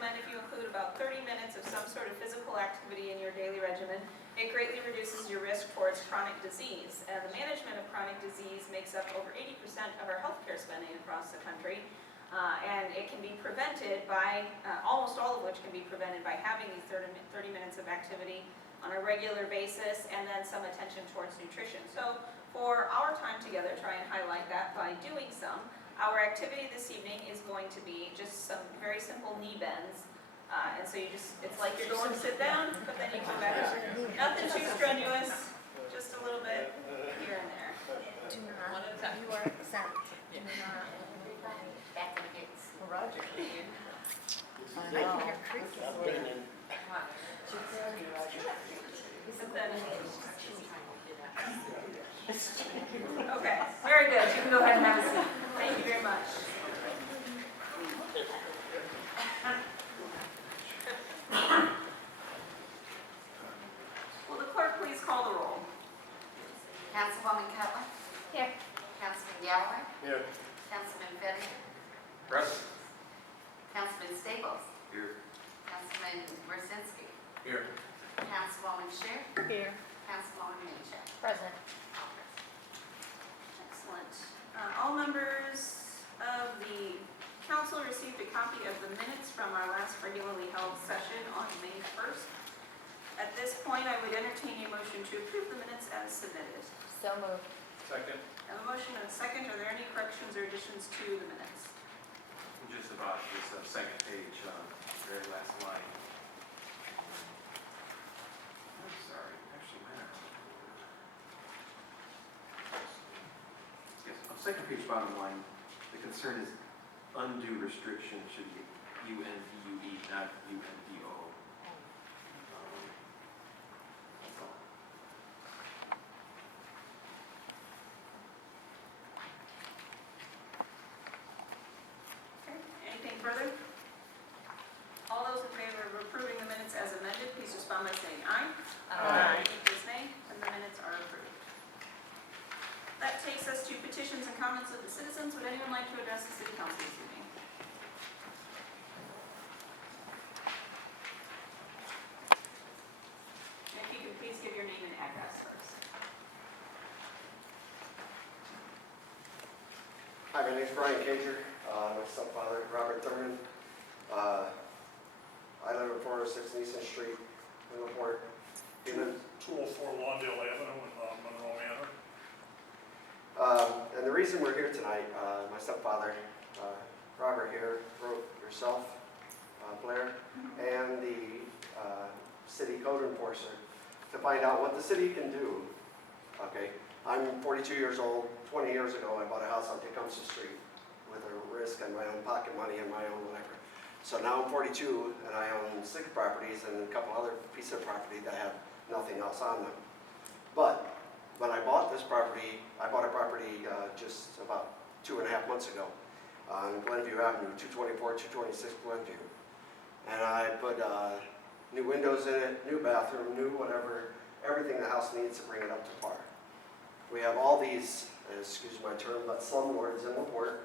recommend if you include about 30 minutes of some sort of physical activity in your daily regimen, it greatly reduces your risk towards chronic disease. And the management of chronic disease makes up over 80% of our healthcare spending across the country. And it can be prevented by, almost all of which can be prevented by having these 30 minutes of activity on a regular basis, and then some attention towards nutrition. So for our time together, try and highlight that by doing some. Our activity this evening is going to be just some very simple knee bends. And so you just, it's like you're going to sit down, but then you come back up. Nothing too strenuous, just a little bit here and there. Do not, you are exempt. Do not. Back in the gates. Roger. I know. You're crazy. But then, okay, very good. You can go ahead and have a seat. Thank you very much. Will the clerk please call the roll? Councilwoman Cutler? Here. Councilman Galloway? Here. Councilman Fetty? Present. Councilman Staples? Here. Councilman Brzezinski? Here. Councilwoman Scher? Here. Councilwoman Minchuk? Present. Excellent. All members of the council received a copy of the minutes from our last regularly held session on May 1st. At this point, I would entertain a motion to approve the minutes as submitted. So moved. Second. I have a motion and a second. Are there any corrections or additions to the minutes? Just about this second page, very last line. I'm sorry, actually, yes, on second page, bottom line, the concern is undue restriction should be UNDUE, not UNDO. That's all. Okay. Anything further? All those in favor of approving the minutes as amended, please respond by saying aye. Aye. Please nay, and the minutes are approved. That takes us to petitions and comments of the citizens. Would anyone like to address the city council this evening? If you could please give your name and address first. Hi, my name's Brian Cager. My stepfather, Robert Thurman. I live at 406 Easton Street in LaPorte. He lives 204 Lawndale Avenue in Monroe Manor. And the reason we're here tonight, my stepfather, Robert here, wrote yourself, Blair, and the city code enforcer to find out what the city can do. Okay, I'm 42 years old. 20 years ago, I bought a house on Tecumseh Street with a risk on my own pocket money and my own whatever. So now I'm 42 and I own 6 properties and a couple other pieces of property that have nothing else on them. But when I bought this property, I bought a property just about 2.5 months ago on Glenview Avenue, 224, 226 Glenview. And I put new windows in it, new bathroom, new whatever, everything the house needs to bring it up to par. We have all these, excuse my term, but slumlords in LaPorte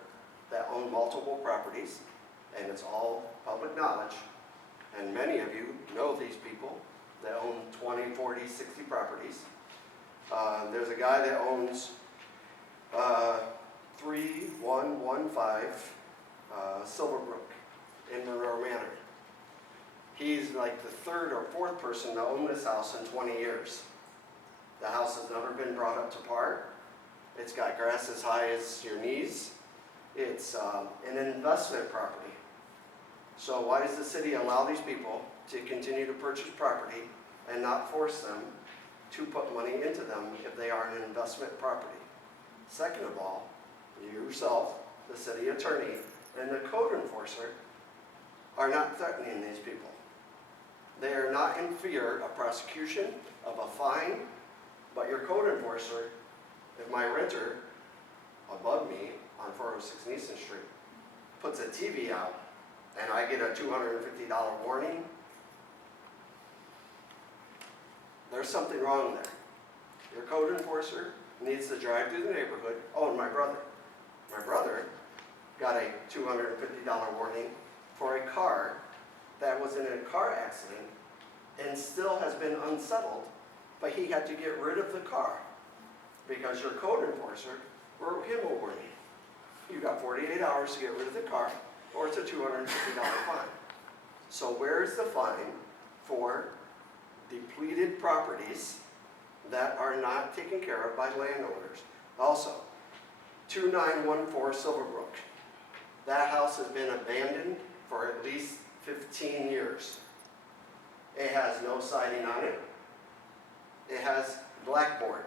that own multiple properties, and it's all public knowledge. And many of you know these people that own 20, 40, 60 properties. There's a guy that owns 3115 Silverbrook in Monroe Manor. He's like the 3rd or 4th person to own this house in 20 years. The house has never been brought up to par. It's got grass as high as your knees. It's an investment property. So why does the city allow these people to continue to purchase property and not force them to put money into them if they are an investment property? Second of all, you yourself, the city attorney, and the code enforcer are not threatening these people. They are not in fear of prosecution, of a fine, but your code enforcer, if my renter above me on 406 Easton Street puts a TV out and I get a $250 warning, there's something wrong there. Your code enforcer needs to drive through the neighborhood. Oh, and my brother got a $250 warning for a car that was in a car accident and still has been unsettled, but he had to get rid of the car because your code enforcer wrote him a warning. You got 48 hours to get rid of the car, or it's a $250 fine. So where's the fine for depleted properties that are not taken care of by landowners? Also, 2914 Silverbrook. That house has been abandoned for at least 15 years. It has no siding on it. It has blackboard.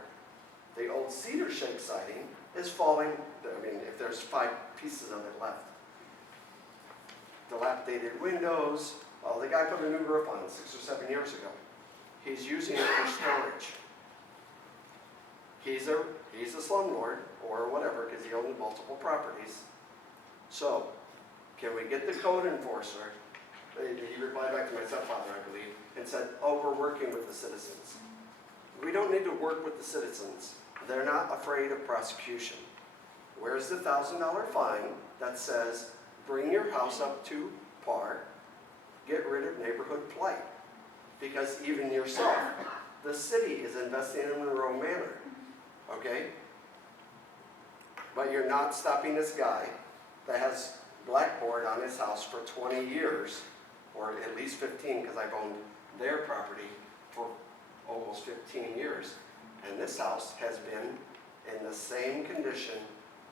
The old cedar shake siding is falling. I mean, if there's 5 pieces of it left. Dilapidated windows. Oh, the guy put a new roof on it 6 or 7 years ago. He's using it for storage. He's a slumlord or whatever because he owns multiple properties. So, can we get the code enforcer? He replied back to my stepfather, I believe, and said, oh, we're working with the citizens. We don't need to work with the citizens. They're not afraid of prosecution. Where's the $1,000 fine that says, bring your house up to par, get rid of neighborhood blight? Because even yourself, the city is investing in Monroe Manor, okay? But you're not stopping this guy that has blackboard on his house for 20 years, or at least 15, because I've owned their property for almost 15 years. And this house has been in the same condition,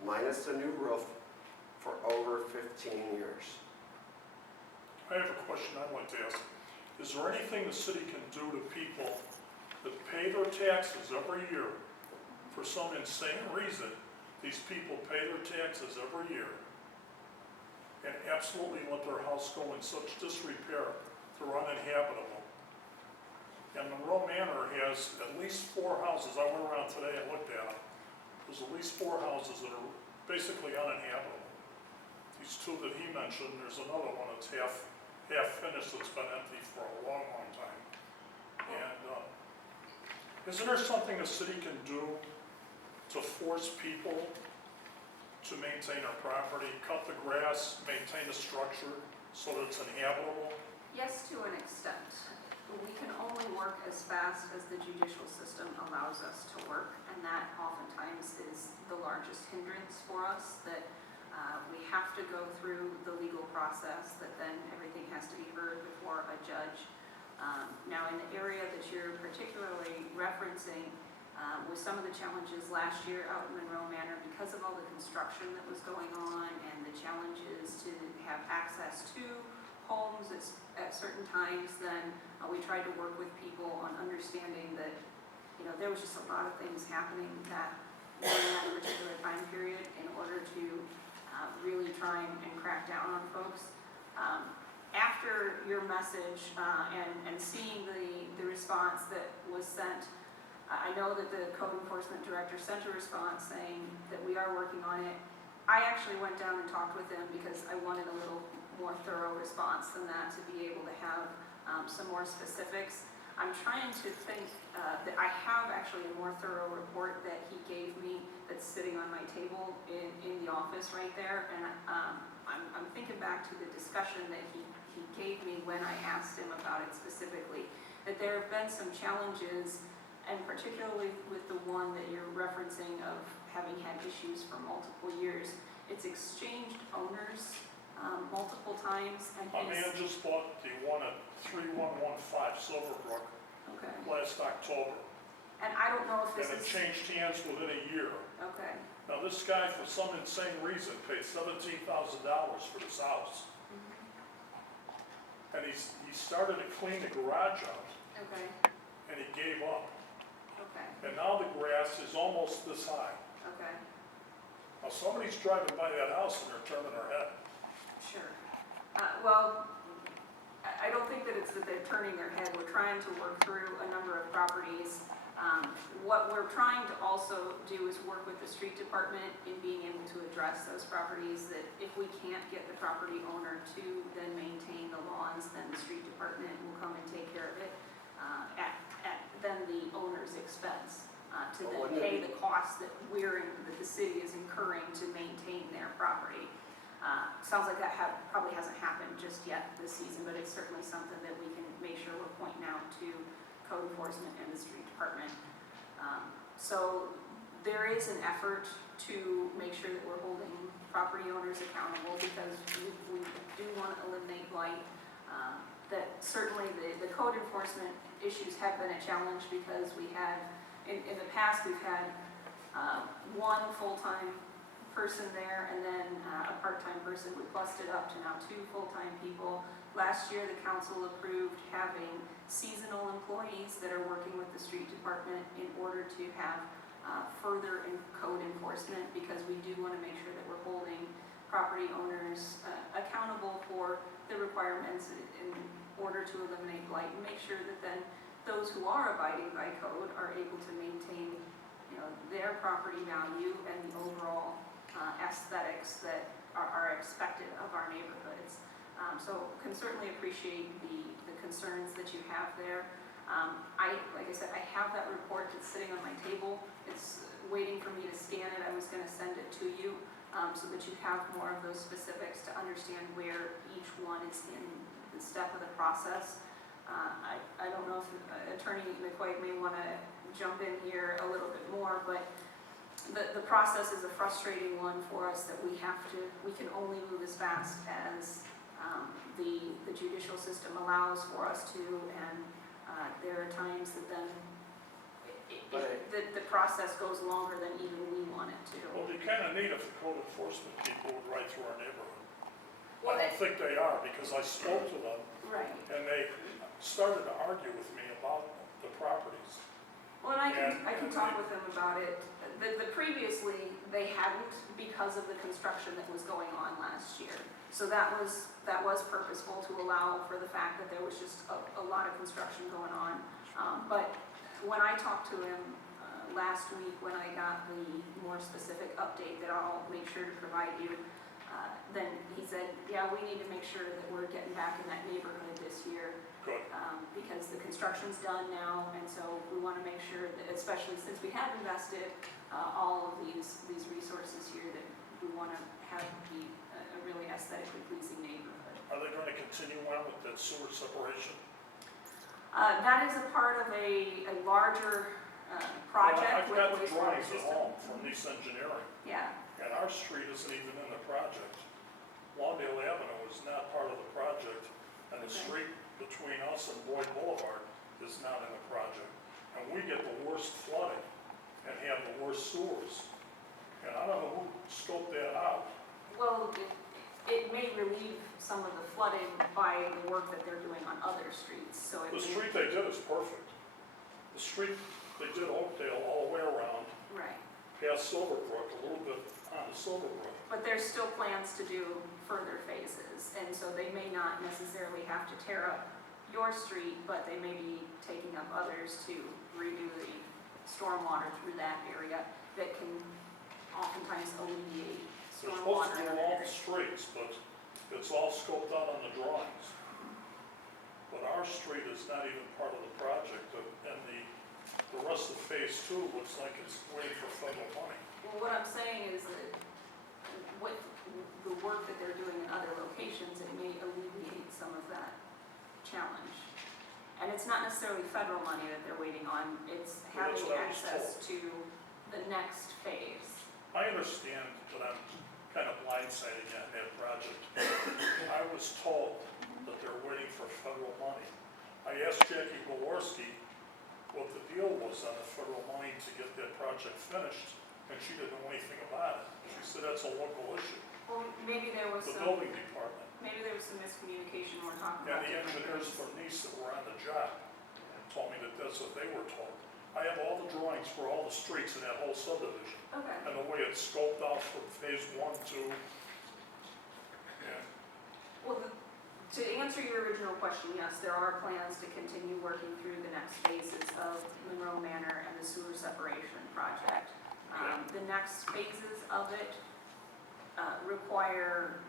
minus the new roof, for over 15 years. I have a question I'd like to ask. Is there anything the city can do to people that pay their taxes every year for some insane reason? These people pay their taxes every year and absolutely let their house go in such disrepair they're uninhabitable. And Monroe Manor has at least 4 houses. I went around today and looked at them. There's at least 4 houses that are basically uninhabitable. These 2 that he mentioned, there's another one that's half finished that's been empty for a long, long time. And isn't there something the city can do to force people to maintain their property, cut the grass, maintain the structure so that it's inhabitable? Yes, to an extent. We can only work as fast as the judicial system allows us to work, and that oftentimes is the largest hindrance for us, that we have to go through the legal process, that then everything has to be heard before a judge. Now, in the area that you're particularly referencing, with some of the challenges last year out in Monroe Manor, because of all the construction that was going on and the challenges to have access to homes at certain times, then we tried to work with people on understanding that, you know, there was just a lot of things happening during that particular time period in order to really try and crack down on folks. After your message and seeing the response that was sent, I know that the code enforcement director sent a response saying that we are working on it. I actually went down and talked with him because I wanted a little more thorough response than that, to be able to have some more specifics. I'm trying to think that I have actually a more thorough report that he gave me that's sitting on my table in the office right there, and I'm thinking back to the discussion that he gave me when I asked him about it specifically, that there have been some challenges, and particularly with the one that you're referencing of having had issues for multiple years. It's exchanged owners multiple times, and A man just bought the one at 3115 Silverbrook okay. last October. And I don't know if this And it is changed hands within a year. okay. Now, this guy, for some insane reason, paid $17,000 for this house. And he started to clean the garage out, Okay. and he gave up. Okay. And now the grass is almost this high. Okay. Now, somebody's driving by that house and they're turning their head. Sure. Well, I don't think that it's that they're turning their head. We're trying to work through a number of properties. What we're trying to also do is work with the street department in being able to address those properties, that if we can't get the property owner to then maintain the lawns, then the street department will come and take care of it at then the owner's expense, to then pay the costs that the city is incurring to maintain their property. Sounds like that probably hasn't happened just yet this season, but it's certainly something that we can make sure we're pointing out to code enforcement and the street department. So there is an effort to make sure that we're holding property owners accountable because we do want to eliminate blight. That certainly the code enforcement issues have been a challenge because we had, in the past, we've had one full-time person there and then a part-time person. We plussed it up to now 2 full-time people. Last year, the council approved having seasonal employees that are working with the street department in order to have further code enforcement because we do want to make sure that we're holding property owners accountable for the requirements in order to eliminate blight and make sure that then those who are abiding by code are able to maintain, their property value and the overall aesthetics that are expected of our neighborhoods. So can certainly appreciate the concerns that you have there. Like I said, I have that report that's sitting on my table. It's waiting for me to scan it. I was going to send it to you so that you have more of those specifics to understand where each one is in the step of the process. I don't know if Attorney McQuaid may want to jump in here a little bit more, but the process is a frustrating one for us that we can only move as fast as the judicial system allows for us to, and there are times that then the process goes longer than even we want it to. Well, you kind of need if the code enforcement people would ride through our neighborhood. Well, I don't think they are because I spoke to them Right. and they started to argue with me about the properties. Well, and I can talk with them about it. The previously, they hadn't because of the construction that was going on last year. So that was purposeful to allow for the fact that there was just a lot of construction going on. But when I talked to him last week, when I got the more specific update that I'll make sure to provide you, then he said, yeah, we need to make sure that we're getting back in that neighborhood this year. Good. Because the construction's done now, and so we want to make sure that, especially since we have invested all of these resources here, that we want to have be a really aesthetically pleasing neighborhood. Are they going to continue on with that sewer separation? That is a part of a larger project Well, I've got the with wastewater drawings at system. home from Nice Engineering, Yeah, and our street isn't even in the project. Lawndale Avenue is not part of the project, and the Okay. street between us and Boyd Boulevard is not in the project. And we get the worst flooding and have the worst sewers. And I don't know who scoped that out. well, it may relieve some of the flooding by the work that they're doing on other streets, so it The may. street they did is perfect. The street they did Oakdale all the way around, Right. past Silverbrook, a little bit on the Silverbrook. But there's still plans to do further phases, and so they may not necessarily have to tear up your street, but they may be taking up others to redo the stormwater through that area that can oftentimes alleviate They're supposed stormwater to in do that all area. the streets, but it's all scoped out on the drawings. But our street is not even part of the project, and the rest of phase 2 looks like it's waiting for federal money. Well, what I'm saying is that with the work that they're doing in other locations, it may alleviate some of that challenge. And it's not necessarily federal money that they're waiting on, it's Well, that's having what I was access told. to the next phase. I understand that I'm kind of blindsided on that project. I was told that they're waiting for federal money. I asked Jackie Bowarski what the deal was on the federal money to get that project finished, and she didn't know anything about it. She said that's a local issue, Well, maybe there was the some, building department. maybe there was some miscommunication when we're talking And about. the different engineers things. from Nice that were on the job told me that that's what they were told. I have all the drawings for all the streets in that whole subdivision, Okay, and the way it's scoped out from phase 1, 2. Yeah. well, to answer your original question, yes, there are plans to continue working through the next phases of Monroe Manor and the sewer separation project. The next phases of it require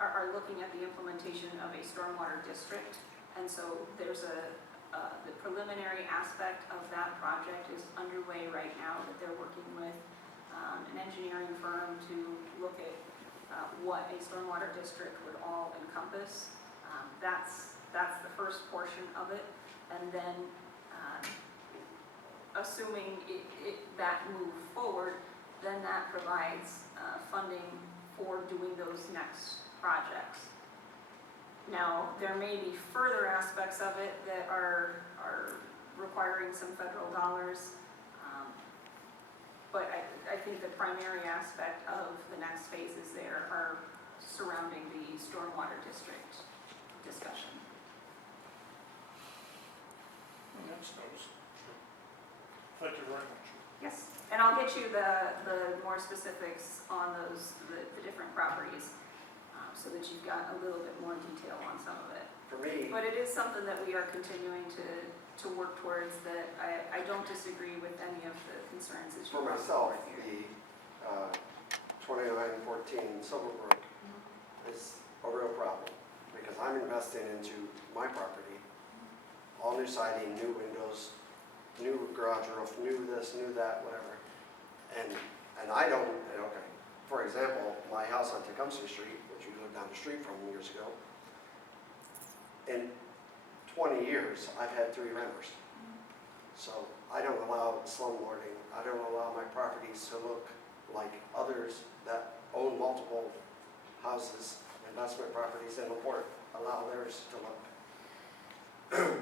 are looking at the implementation of a stormwater district. And so there's the preliminary aspect of that project is underway right now that they're working with an engineering firm to look at what a stormwater district would all encompass. That's the first portion of it. And then, assuming that move forward, then that provides funding for doing those next projects. Now, there may be further aspects of it that are requiring some federal dollars, but I think the primary aspect of the next phases there are surrounding the stormwater district discussion. That's nice. Thank you very much. Yes, and I'll get you the more specifics on those, the different properties, so that you've got a little bit more detail on some of it. For me, But it is something that we are continuing to work towards, that I don't disagree with any of the concerns that you for brought myself, forth here. the 2914 Silverbrook is a real problem, because I'm investing into my property, all new siding, new windows, new garage roof, new this, new that, whatever. And I don't, okay, for example, my house on Tecumseh Street, which we lived down the street from years ago, in 20 years, I've had 3 renters. So I don't allow slumlording. I don't allow my properties to look like others that own multiple houses, investment properties in LaPorte, allow theirs to look.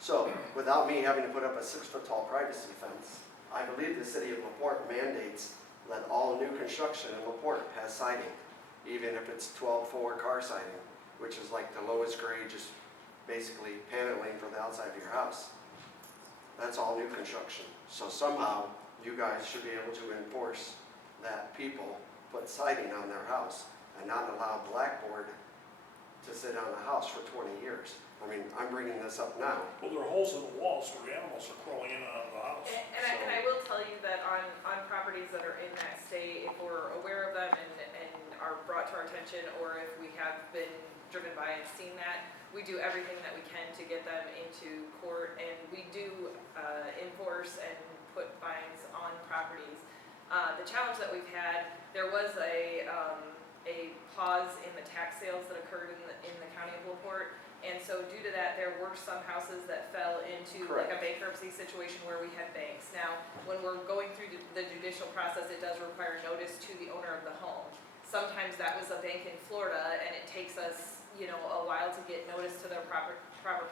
So without me having to put up a 6-foot-tall privacy fence, I believe the city of LaPorte mandates that all new construction in LaPorte has siding, even if it's 12-4 car siding, which is like the lowest grade, just basically paneling for the outside of your house. That's all new construction. So somehow you guys should be able to enforce that people put siding on their house and not allow blackboard to sit on the house for 20 years. I mean, I'm bringing this up now. Well, there are holes in the walls where animals are crawling in and out of the house. And I will tell you that on properties that are in that state, if we're aware of them and are brought to our attention, or if we have been driven by and seen that, we do everything that we can to get them into court, and we do enforce and put fines on properties. The challenge that we've had, there was a pause in the tax sales that occurred in the county of LaPorte. And so due to that, there were some houses that fell into like a bankruptcy situation where we had banks. Now, when we're going through the judicial process, it does require notice to the owner of the home. Sometimes that was a bank in Florida, and it takes us, a while to get notice to the proper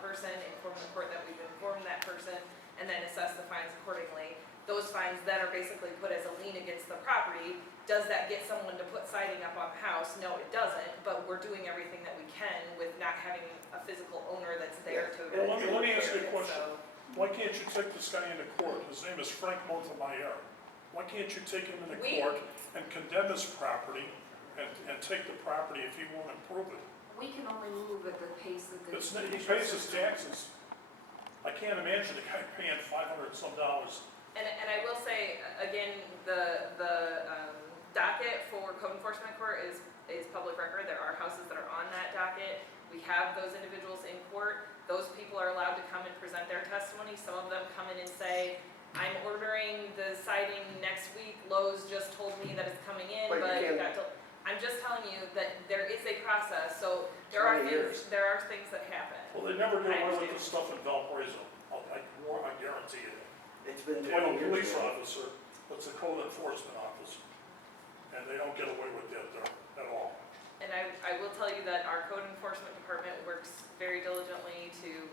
person, inform the court that we've informed that person, and then assess the fines accordingly. Those fines then are basically put as a lien against the property. Does that get someone to put siding up on the house? No, it doesn't, but we're doing everything that we can with not having a physical owner that's there to. Well, let me ask you a repair it, question. so. Why can't you take this guy into court? His name is Frank Montemayor. Why can't you take him into court and condemn his property and take the property if he won't improve it? We can only move at the pace that the. He pays his taxes. I can't imagine a guy paying $500 and some. And I will say, again, the docket for code enforcement court is public record. There are houses that are on that docket. We have those individuals in court. Those people are allowed to come and present their testimony. Some of them come in and say, I'm ordering the siding next week. Lowe's just told me that it's coming in, But but you it got I'm just telling you that there is a process, so there are 20 things that happen. Well, they never do I away with understand. the stuff in Valparaiso. I guarantee you. It's been They 20 have a years. police now. officer that's a code enforcement officer, and they don't get away with that there at all. And I will tell you that our code enforcement department works very diligently to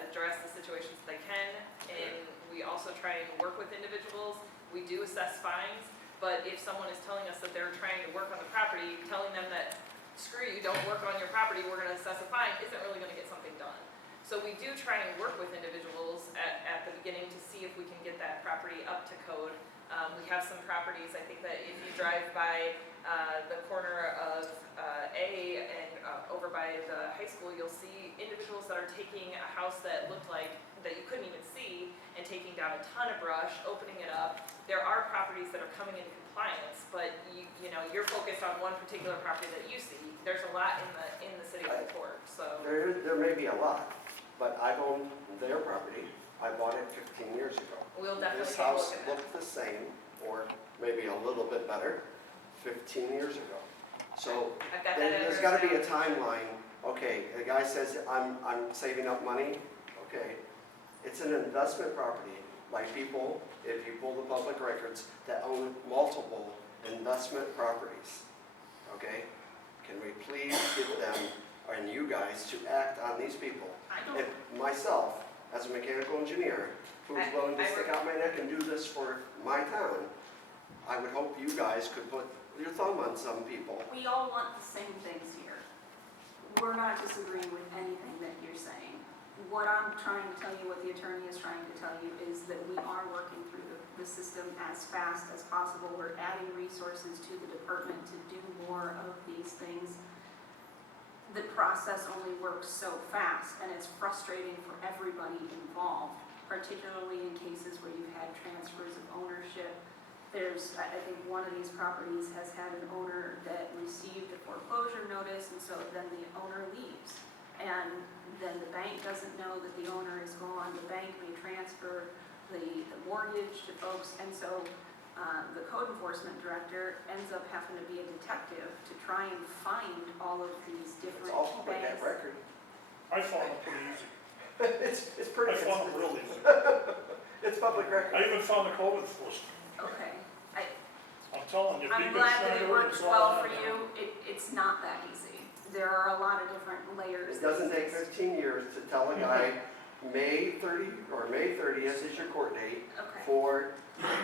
address the situations that they can, and we also try and work with individuals. We do assess fines, but if someone is telling us that they're trying to work on the property, telling them that, screw you, don't work on your property, we're gonna assess a fine, isn't really gonna get something done. So we do try and work with individuals at the beginning to see if we can get that property up to code. We have some properties, I think that if you drive by the corner of A and over by the high school, you'll see individuals that are taking a house that looked like, that you couldn't even see, and taking down a ton of brush, opening it up. There are properties that are coming into compliance, but you're focused on one particular property that you see. There's a lot in the city of LaPorte, so. There may be a lot, but I've owned their property. I bought it 15 years ago. We'll definitely This take a house look at that. looked the same or maybe a little bit better, 15 years ago. So I've got that there's address got to be down. a timeline. Okay, the guy says, I'm saving up money. Okay, it's an investment property. Like people, if you pull the public records, that own multiple investment properties. Okay, can we please get them and you guys to act on these people? I don't, If myself, as a mechanical engineer, who's willing to stick out my neck and do this for my town, I would hope you guys could put your thumb on some people. we all want the same things here. We're not disagreeing with anything that you're saying. What I'm trying to tell you, what the attorney is trying to tell you, is that we are working through the system as fast as possible. We're adding resources to the department to do more of these things. The process only works so fast, and it's frustrating for everybody involved, particularly in cases where you've had transfers of ownership. I think one of these properties has had an owner that received a foreclosure notice, and so then the owner leaves. And then the bank doesn't know that the owner is gone. The bank may transfer the mortgage to folks, and so the code enforcement director ends up having to be a detective to try and find all of these different It's all public, that banks. record. I found it pretty easy. It's pretty, I found it real easy. it's public record. I even found the code enforcement. Okay, I'm telling you, I'm Beacon glad that it Center works is all well on for there. you. It's not that easy. There are a lot of different layers. It doesn't that take exist. 15 years to tell a guy, May 30 or May 30th is your court date Okay, for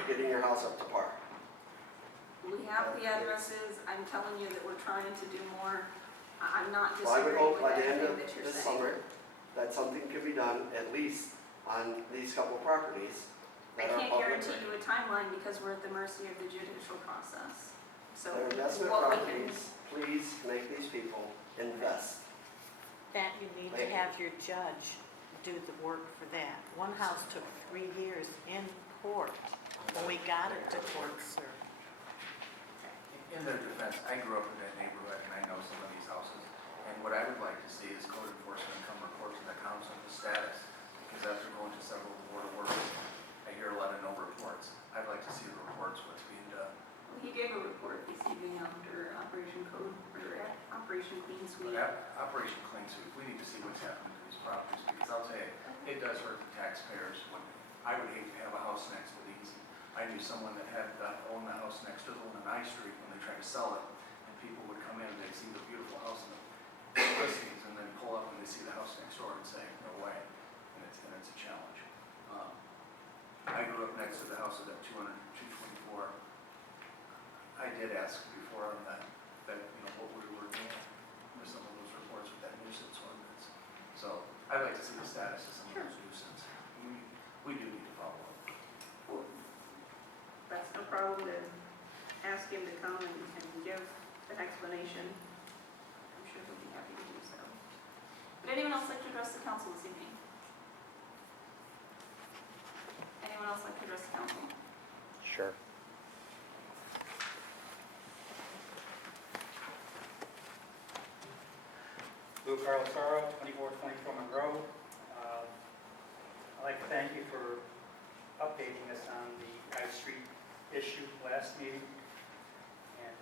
getting your house up to par. we have the addresses. I'm telling you that we're trying to do more. I'm not Well, I would disagreeing hope with by the end anything of that you're this saying. summer that something can be done, at least on these couple properties. I that are can't public guarantee record. you a timeline because we're at the mercy of the judicial process. So They're investment what we can, properties, please make these people invest. That you need to have your judge do the work for that. One house took 3 years in court when we got it to court, sir. In their defense, I grew up in that neighborhood and I know some of these houses. And what I would like to see is code enforcement come report to the council the status. Because after going to several board of works, I hear a lot of no reports. I'd like to see the reports, what's being done. he gave a report this evening after Operation Code, or Operation Clean Sweep. But Operation Clean Sweep, we need to see what's happening to these properties. Because I'll tell you, it does hurt the taxpayers. When I would hate to have a house next to these. I knew someone that had owned the house next to the one on I Street when they tried to sell it. And people would come in and they'd see the beautiful house in the listings and then pull up and they see the house next door and say, no way. And it's a challenge. I grew up next to the house at 224. I did ask before on that what we were doing with some of those reports with that nuisance ordinance. So I'd like to see the status of some of those nuisance. We do need to follow up. That's no problem to ask him to come and give an explanation. I'm sure he'll be happy to do so. Would anyone else like to address the council this evening? Anyone else like to address the council? Sure. Lou Carlosaro, 2424 Monroe. I'd like to thank you for updating us on the I Street issue last meeting. And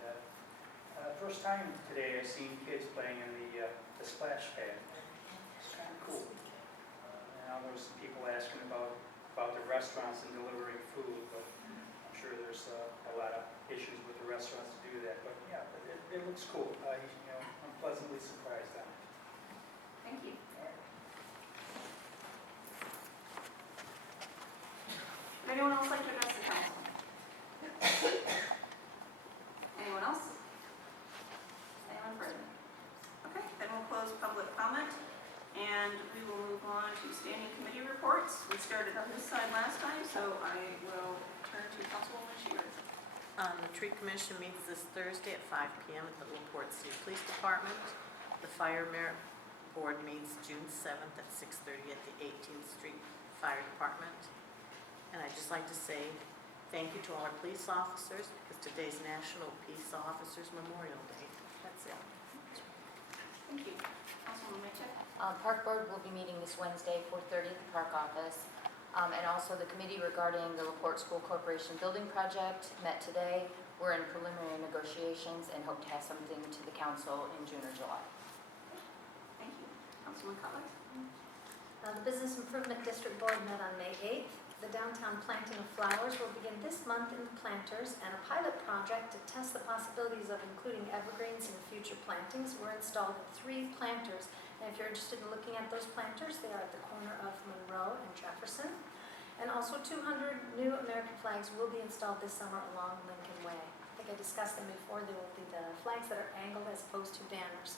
first time today I've seen kids playing in the splash pad. It's kind of cool. Now there's some people asking about the restaurants and delivering food, but I'm sure there's a lot of issues with the restaurants to do that. But yeah, it looks cool. I'm pleasantly surprised on it. Thank you. Would anyone else like to address the council? Anyone else? Anyone further? Okay, then we'll close public comment, and we will move on to standing committee reports. We started on this side last time, so I will turn to Councilwoman Shear. The tree commission meets this Thursday at 5 p.m. at the LaPorte City Police Department. The fire merit board meets June 7th at 6:30 at the 18th Street Fire Department. And I'd just like to say thank you to all our police officers because today's National Peace Officers Memorial Day. That's it. Thank you. Councilwoman Mitchell. Park Board will be meeting this Wednesday, 4:30 at the park office. And also the committee regarding the LaPorte School Corporation building project met today. We're in preliminary negotiations and hope to have something to the council in June or July. Thank you. Councilman Cutler? The Business Improvement District Board met on May 8th. The downtown planting of flowers will begin this month in the planters, and a pilot project to test the possibilities of including evergreens in future plantings were installed at 3 planters. And if you're interested in looking at those planters, they are at the corner of Monroe and Jefferson. And also 200 new American flags will be installed this summer along Lincoln Way. I think I discussed them before. They will be the flags that are angled as opposed to banners.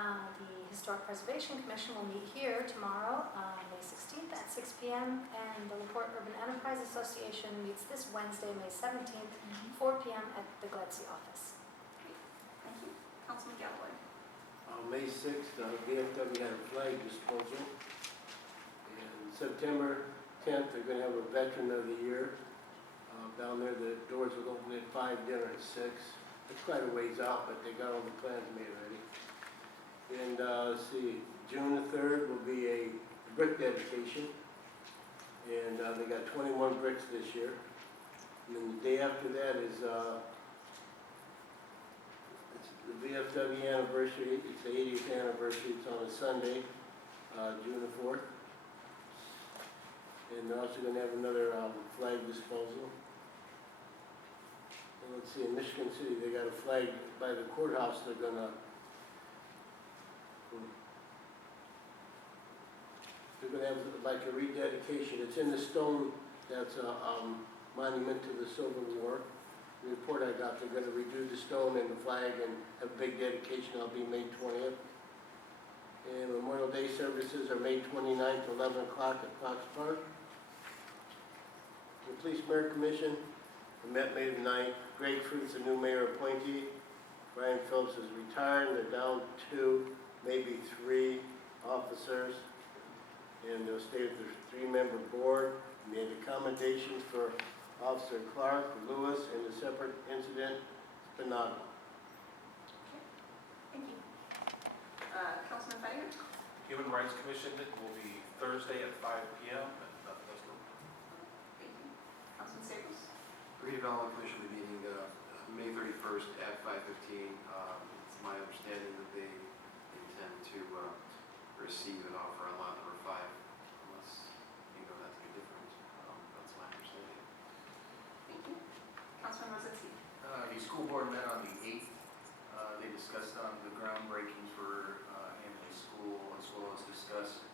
The Historic Preservation Commission will meet here tomorrow, May 16th at 6 p.m. And the LaPorte Urban Enterprise Association meets this Wednesday, May 17th, 4 p.m. at the Gladzy office. Great. Thank you. Councilman Galloway? May 6th, VFW had a flag disposal. And September 10th, they're going to have a Veteran of the Year. Down there, the doors will open at 5, dinner at 6. It's quite a ways out, but they got all the plans made already. And let's see, June the 3rd will be a brick dedication. And they got 21 bricks this year. And then the day after that is it's the VFW anniversary. It's the 80th anniversary. It's on a Sunday, June the 4th. And they're also going to have another flag disposal. And let's see, in Michigan City, they got a flag by the courthouse. They're going to have like a rededication. It's in the stone that's a monument to the Civil War. The report I got, they're going to redo the stone and the flag and have a big dedication. That'll be May 20th. And Memorial Day services are May 29th, 11 o'clock at Fox Park. The Police Mayor Commission, we met May the 9th. Greg Fruit's the new mayor appointee. Brian Phillips is retired. They're down 2, maybe 3 officers. And they'll stay with their 3-member board. Made accommodations for Officer Clark, Lewis, and the separate incident, Spinato. Thank you. Councilman Fettinger? Human Rights Commission will be Thursday at 5 p.m. and nothing else to report. Thank you. Councilman Staples? Redevelopment Commission will be meeting May 31st at 5:15. It's my understanding that they intend to receive an offer on lot number 5, unless you know that to be different. That's my understanding. Thank you. Councilman Rosicki? The school board met on the 8th. They discussed on the groundbreaking for Handley School, as well as discussed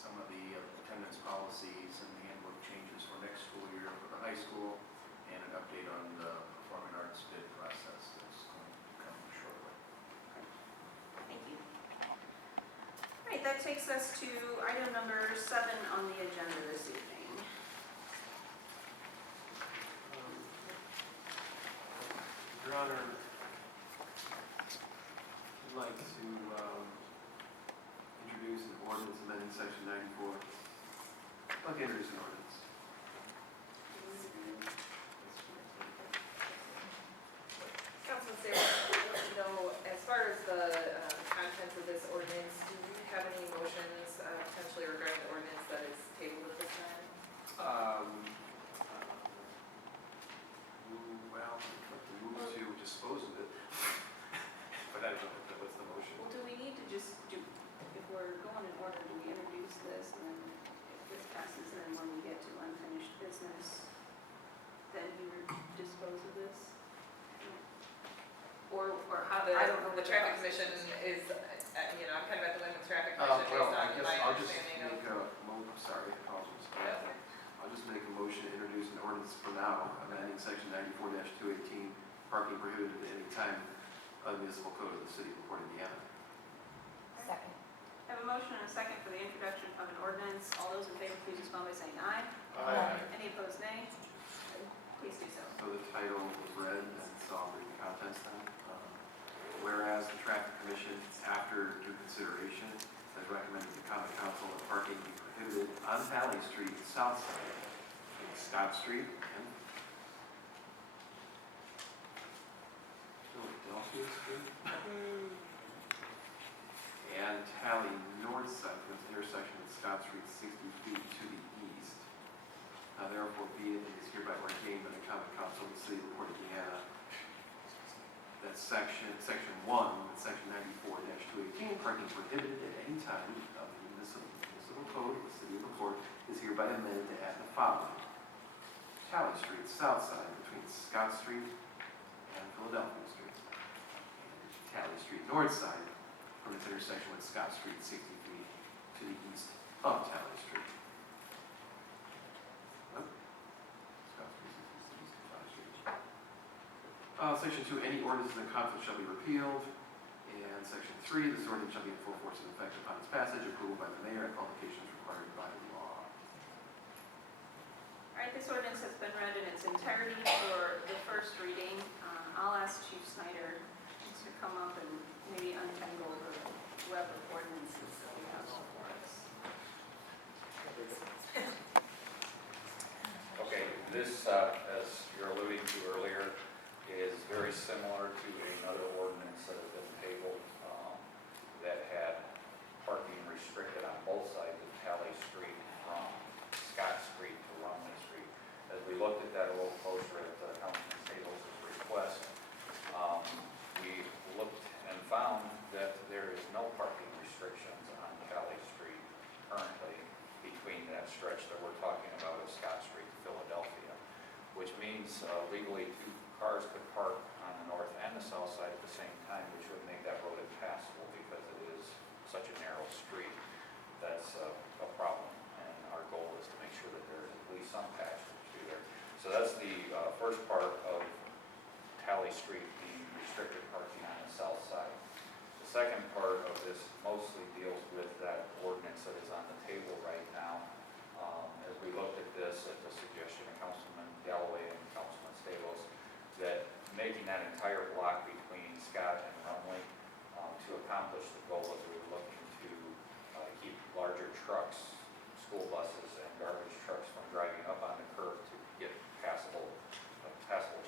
some of the attendance policies and the handbook changes for next school year for the high school, and an update on the performing arts bid process that's going to come shortly. Thank you. All right, that takes us to item number 7 on the agenda this evening. Your Honor, I'd like to introduce an ordinance amending section 94. I'd like to introduce an ordinance. Councilman Staples, you know, as far as the contents of this ordinance, do you have any motions potentially regarding the ordinance that is tabled at this time? Well, I'd like to move to dispose of it. But I don't know what's the motion. Well, do we need to just do, if we're going in order, do we introduce this and then if this passes, and then when we get to unfinished business, then you dispose of this? Or how The, I don't know the what traffic process commission is, you know, I'm kind of at the whim of traffic Well, commission based I on guess my I'll just understanding of. make apologies. Yeah. I'll just make a motion to introduce an ordinance for now, amending section 94-218, parking prohibited at any time of the municipal code of the city of LaPorte, Indiana. Second. I have a motion and a second for the introduction of an ordinance. All those in favor, please respond by saying aye. Aye. Any opposed, nay? Please do so. So the title was read, and so I'll read the contents then. Whereas the traffic commission, after due consideration, has recommended the common council that parking be prohibited on Valley Street, south side, in Scott Street, and Philadelphia Street, and Tally north side, from the intersection of Scott Street 60 feet to the east, Common Council of the City of LaPorte, Indiana. That's section 1, section 94-218, parking prohibited at any time of the municipal code of the City of LaPorte is hereby amended to add the following. Talley Street, south side between Scott Street and Philadelphia Street. And Talley Street, north side from its intersection with Scott Street, 60 feet to the east of Talley Street. Scott Street, 60 feet east of Talley Street. Section 2, any ordinance in conflict shall be repealed. And section 3, this ordinance shall be in full force and effect upon its passage, approval by the mayor, and publications required by law. All right, this ordinance has been read in its entirety for the first reading. I'll ask Chief Snyder to come up and maybe untangle the web of ordinances that we have before us. Okay, this, as you're alluding to earlier, is very similar to another ordinance that has been tabled that had parking restricted on both sides of Talley Street from Scott Street to Rumley Street. As we looked at that a little closer at Councilman Stables' request, we looked and found that there is no parking restrictions on Talley Street currently between that stretch that we're talking about of Scott Street to Philadelphia, which means legally 2 cars could park on the north and the south side at the same time, which would make that road impassable because it is such a narrow street. That's a problem, and our goal is to make sure that there is at least some patch through there. So that's the first part of Talley Street being restricted parking on the south side. The second part of this mostly deals with that ordinance that is on the table right now. As we looked at this, at the suggestion of Councilman Galloway and Councilman Stables, that making that entire block between Scott and Rumley to accomplish the goal that we were looking to keep larger trucks, school buses, and garbage trucks from driving up on the curb to get a passable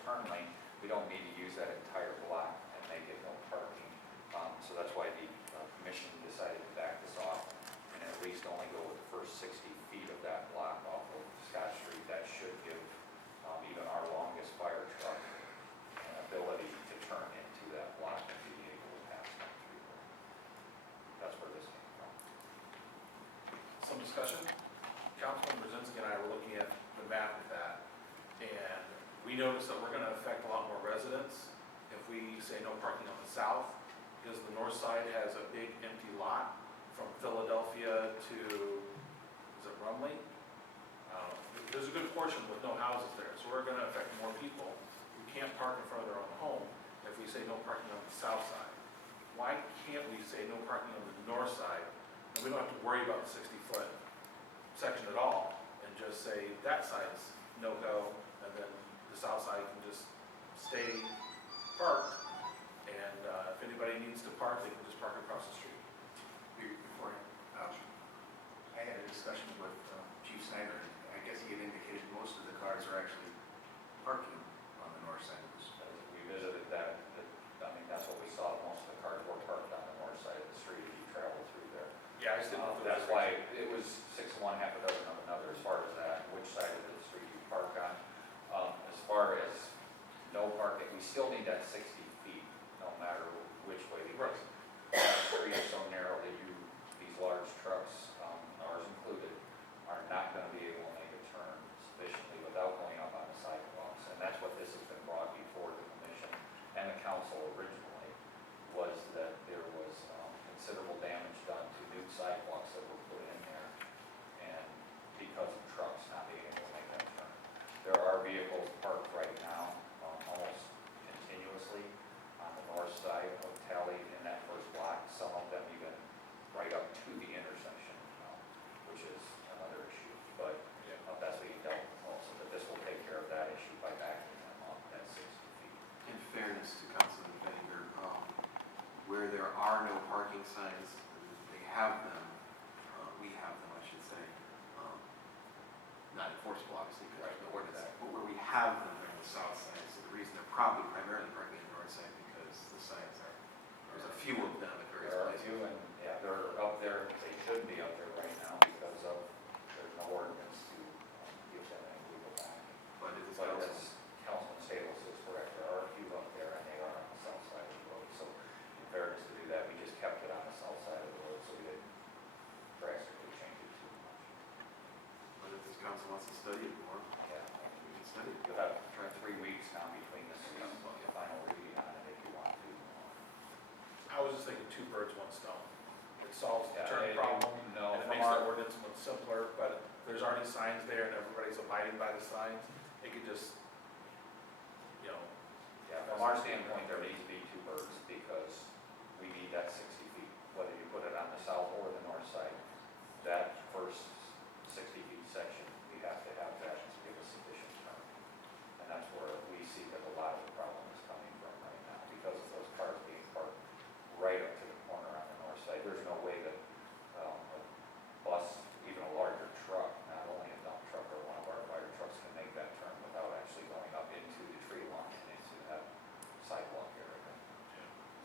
turn lane, we don't need to use that entire block and make it no parking. So that's why the commission decided to back this off and at least only go with the first 60 feet of that block off of Scott Street. That should give even our longest fire truck an ability to turn into that block and be able to pass that through there. That's where this came from. Some discussion. Councilman Brzezinski and I were looking at the map of that, and we noticed that we're going to affect a lot more residents if we say no parking on the south, because the north side has a big empty lot from Philadelphia to, is it Rumley? There's a good portion with no houses there, so we're going to affect more people who can't park in front of their own home if we say no parking on the south side. Why can't we say no parking on the north side, and we don't have to worry about the 60-foot section at all, and just say that side's no-go, and then the south side can just stay parked, and if anybody needs to park, they can just park across the street. Before, I had a discussion with Chief Snyder, and I guess he had indicated most of the cars are actually parking on the north side of the street. As we visited that, I mean, that's what we saw. Most of the cars were parked on the north side of the street if you travel through there. Yeah, I just didn't know if That's why it was 6 of one, half a dozen of another as far as that, which side of the street you park on. As far as no parking, we still need that 60 feet, no matter which way you go. That street is so narrow that these large trucks, ours included, are not going to be able to make a turn sufficiently without going up on the sidewalks. And that's what this has been brought before the commission and the council originally, was that there was considerable damage done to new sidewalks that were put in there, and because of trucks not being able to make that turn. There are vehicles parked right now almost continuously on the north side of Talley in that first block, some of them even right up to the intersection, which is another issue. But that's what you dealt with also, but this will take care of that issue by backing them up that 60 feet. In fairness to Councilman Benninger, where there are no parking signs, they have them, we have them, I should say, not enforceable, obviously, because there's no ordinance, but where we have them, they're on the south side. So the reason they're probably primarily parking on the north side because the signs are, there's a few of them at various There are places. two, and they're up there, they should be up there right now because of, there's no ordinance to give them any legal back. But it's But also, as study it more. Yeah. We can study it. You'll have 3 weeks now between this and the final reading on it if you want to. I was just thinking two birds, one stone. It solves the Yeah, turn problem, No, and it from makes the our, ordinance much simpler, but there's already signs there and everybody's abiding by the signs. It could just, you know, yeah, from our standpoint, there needs to be 2 birds because we need that 60 feet, whether you put it on the south or the north side. That first 60 feet section, we have to have that to give us sufficient turn. And that's where we see that a lot of the problem is coming from right now because of those cars being parked right up to the corner on the north side. There's no way that a bus, even a larger truck, not only a dump truck or one of our fire trucks can make that turn without actually going up into the tree line and into that sidewalk area.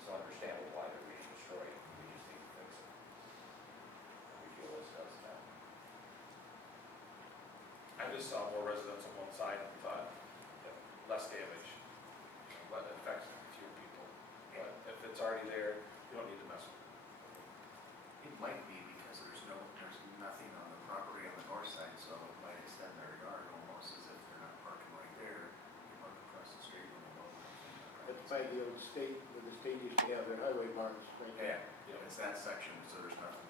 It's understandable why they're being destroyed. We just need to fix it. And we feel this does that. I just saw more residents on one side and thought, less damage, but it affects fewer people. But if it's already there, you don't need to mess with it. It might be because there's nothing on the property on the north side, so it might extend their yard almost as if they're not parking right there. They park across the street when they go. That's by the old state, where the state used to have their highway marks right there. Yeah, it's that section, so there's nothing.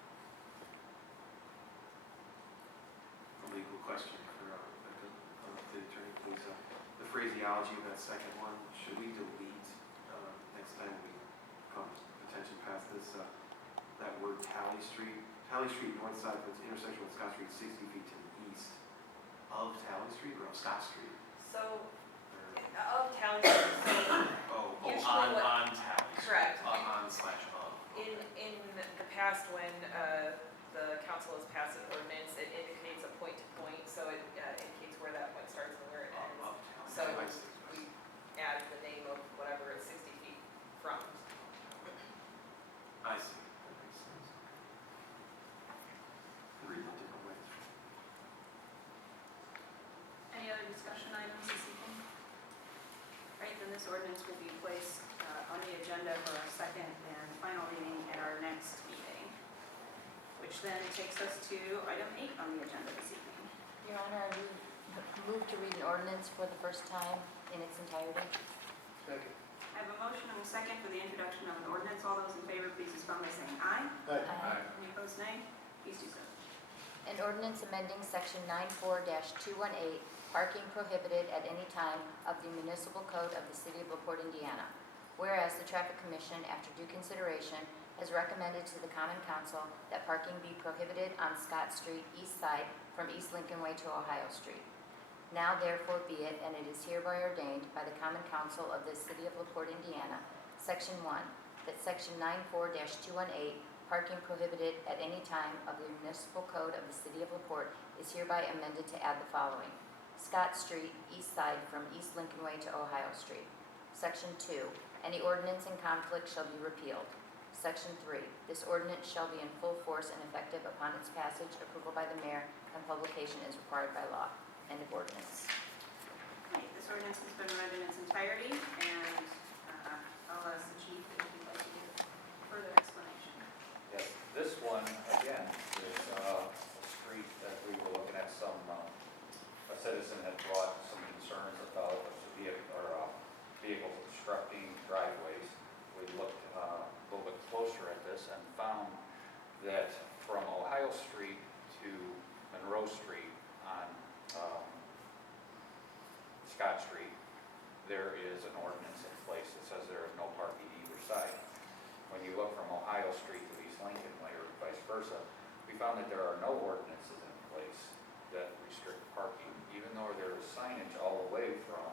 A legal question for the attorney, please. The phraseology of that second one, should we delete, next time we come attention past this, that word Tally Street? Tally Street, north side of its intersection with Scott Street, 60 feet to the east of Tally Street or of Scott Street? So, Or- of town, so Oh, Usually what- on Tally. Correct. On/of. in the past, when the council has passed an ordinance, it indicates a point to point, so it indicates where that point starts and where it ends. Of Tally. So I see. we add the name of whatever it's 60 feet from. I see, that makes sense. Read it different ways. Any other discussion items this evening? Right, then this ordinance will be placed on the agenda for our second and final reading at our next meeting, which then takes us to item 8 on the agenda this evening. Your Honor, I move to read an ordinance for the first time in its entirety. Second. I have a motion and a second for the introduction of an ordinance. All those in favor, please respond by saying aye. Aye. Any opposed, nay? Please do so. An ordinance amending section 94-218, parking prohibited at any time of the municipal code of the city of LaPorte, Indiana. Whereas the Traffic Commission, after due consideration, has recommended to the Common Council that parking be prohibited on Scott Street east side from East Lincoln Way to Ohio Street. Now therefore be it, and it is hereby ordained by the Common Council of the city of LaPorte, Indiana, section 1, that section 94-218, parking prohibited at any time of the municipal code of the city of LaPorte is hereby amended to add the following. Scott Street, east side from East Lincoln Way to Ohio Street. Section 2, any ordinance in conflict shall be repealed. Section 3, this ordinance shall be in full force and effective upon its passage, approval by the mayor, and publication as required by law. End of ordinance. Okay, this ordinance has been read in its entirety, and I'll ask the chief if he'd like to give further explanation. Yes, this one, again, is a street that we were looking at a citizen had brought some concerns about vehicles obstructing driveways. We looked a little bit closer at this and found that from Ohio Street to Monroe Street on Scott Street, there is an ordinance in place that says there is no parking either side. When you look from Ohio Street to East Lincoln Way or vice versa, we found that there are no ordinances in place that restrict parking, even though there is signage all the way from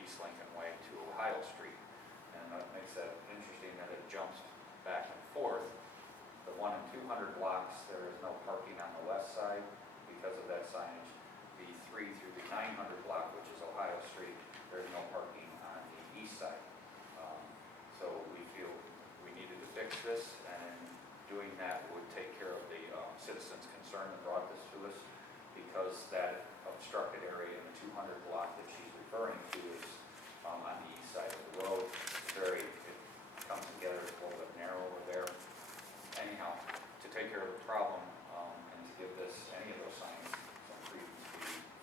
East Lincoln Way to Ohio Street. And that makes that interesting that it jumps back and forth. The 1 and 200 blocks, there is no parking on the west side because of that signage. The 3 through the 900 block, which is Ohio Street, there is no parking on the east side. So we feel we needed to fix this, and in doing that would take care of the citizens' concern that brought this to us, because that obstructed area in the 200 block that she's referring to is on the east side of the road. It comes together, it's a little bit narrow over there. Anyhow, to take care of the problem and to give any of those signs some credence, we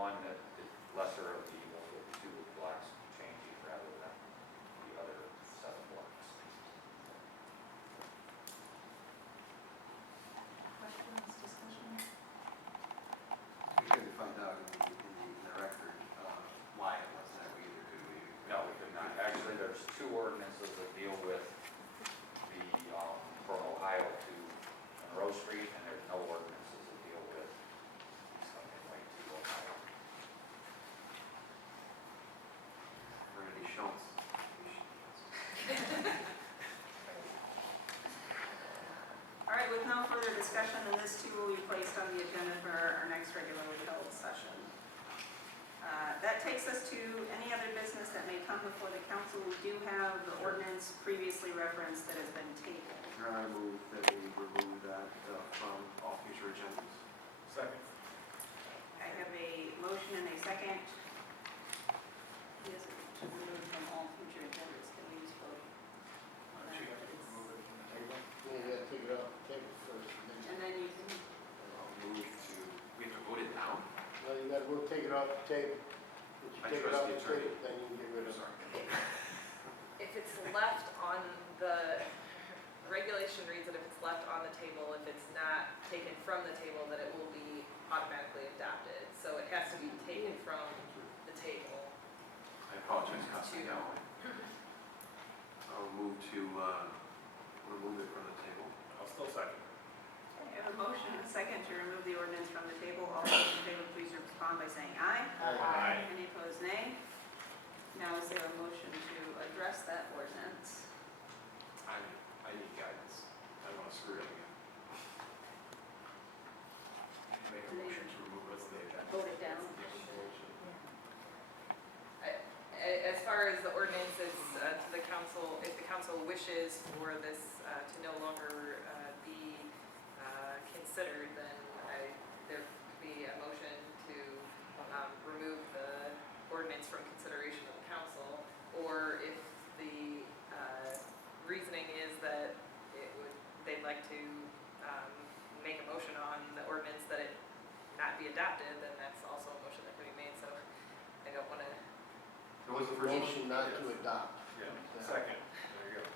one, that the lesser of the evil, with the two blocks changing rather than the other 7 blocks. Questions, discussion? We couldn't find out in the record why it was that way either, could we? No, we could not. Actually, there's 2 ordinances that deal with the, from Ohio to Monroe Street, and there's no ordinances that deal with something like to Ohio. Randy Schultz. All right, with no further discussion, then this too will be placed on the agenda for our next regularly held session. That takes us to any other business that may come before the council. We do have the ordinance previously referenced that has been tabled. I move that we remove that from all future agendas. Second. I have a motion and a second. Yes, to remove from all future agendas. Can we just vote on that? You have to remove it from the table. Yeah, you gotta take it off the table first, and And then, then you can, I'll move to, we have to vote it down? no, you gotta, we'll take it off the table. Once you I take it trust off the the attorney. table, then you can get rid of it. Sorry. If it's left on the, regulation reads that if it's left on the table, if it's not taken from the table, that it will be automatically adopted. So it has to be taken from the table. I apologize, Councilman To- Galloway. I'll move to remove it from the table. I'll still second. I have a motion and a second to remove the ordinance from the table. All those in favor, please respond by saying aye. Aye. Any opposed, nay. Now is there a motion to address that ordinance? I need guidance. I don't want to screw it up again. Make a motion to remove it from the agenda. Vote it down. As far as the ordinances to the council, if the council wishes for this to no longer be considered, then there could be a motion to remove the ordinance from consideration of the council. Or if the reasoning is that they'd like to make a motion on the ordinance that it not be adopted, then that's also a motion that could be made. So I don't want to. What was the first Motion not to adopt. Yeah, second. There you go.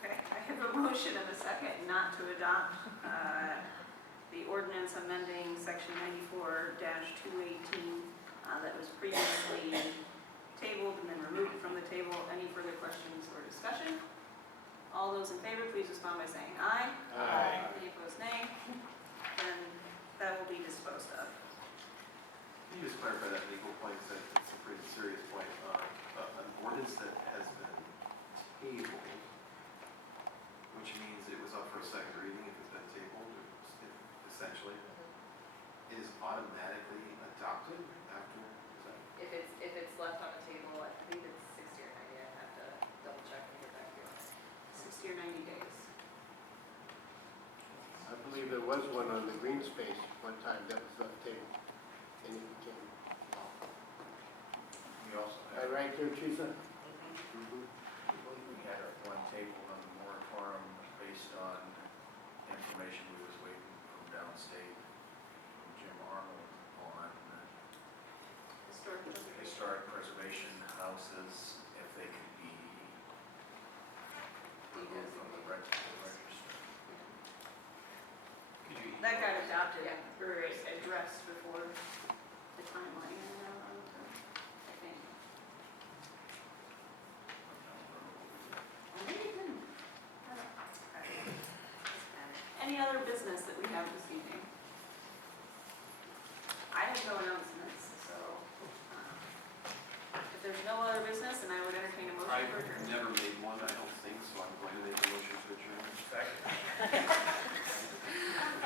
Okay, I have a motion and a second not to adopt the ordinance amending section 94-218 that was previously tabled and then removed from the table. Any further questions or discussion? All those in favor, please respond by saying aye. Aye. Any opposed, nay. Then that will be disposed of. Can you just clarify that legal point, that it's a pretty serious point, an ordinance that has been tabled, which means it was up for a second reading if it's been tabled, essentially, is automatically adopted after, is that? If it's left on the table, I believe it's 60 or 90. I have to double check and get back to you on it. 60 or 90 days. I believe there was one on the green space one time that was on the table, and it became law. We also Am I right there, Teresa? we had one table on the moratorium based on information we was waiting from downstate, from Jim Arnold on historic preservation houses, if they could be removed from the register. Could you That got email us? adopted Yeah. or addressed before the timeline, I think. Maybe it didn't. I don't know. Any other business that we have this evening? I have no announcements, so if there's no other business, then I would entertain a motion I've for adjournment. never made one, I don't think, so I'm going to make a motion to adjourn. Second.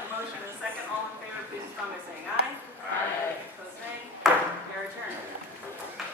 A motion and a second, all in favor, please respond by saying aye.